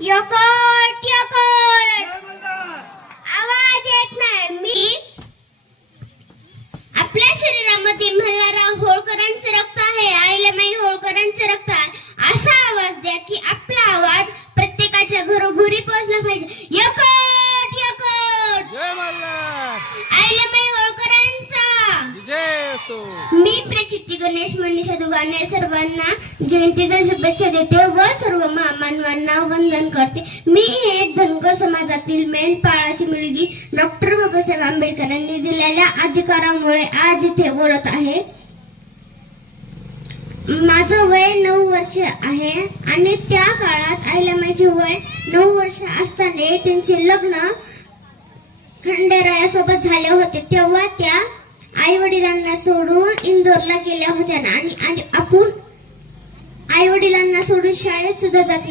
यकट यकट आवाज येत नाही. मी आपल्या शरीरामध्ये मल्हारराव होळकरांचं रक्त आहे, अहिल्याबाई होळकरांचं रक्त आहे असा आवाज द्या की आपला आवाज प्रत्येकाच्या घरोघरी पोहोचला पाहिजे. यकट यकट अहिल्याबाई होळकरांचा विजय असो. मी प्रचिती गणेश मनीषा दुगाने सर्वांना जयंतीच्या शुभेच्छा देते व सर्व महामानवांना वंदन करते. मी एक धनगर समाजातील मेंढपाळाची मुलगी डॉक्टर बाबासाहेब आंबेडकरांनी दिलेल्या अधिकारामुळे आज इथे बोलत आहे. माझं वय 9 वर्ष आहे आणि त्या काळात अहिल्याबाईंचे वय 9 वर्ष असताना त्यांचे लग्न खंडेरायासोबत झाले होते. तेव्हा त्या आई वडिलांना सोडून इंदोरला गेल्या होत्या आणि आपण आई वडिलांना सोडून शाळेत सुद्धा जात नाही.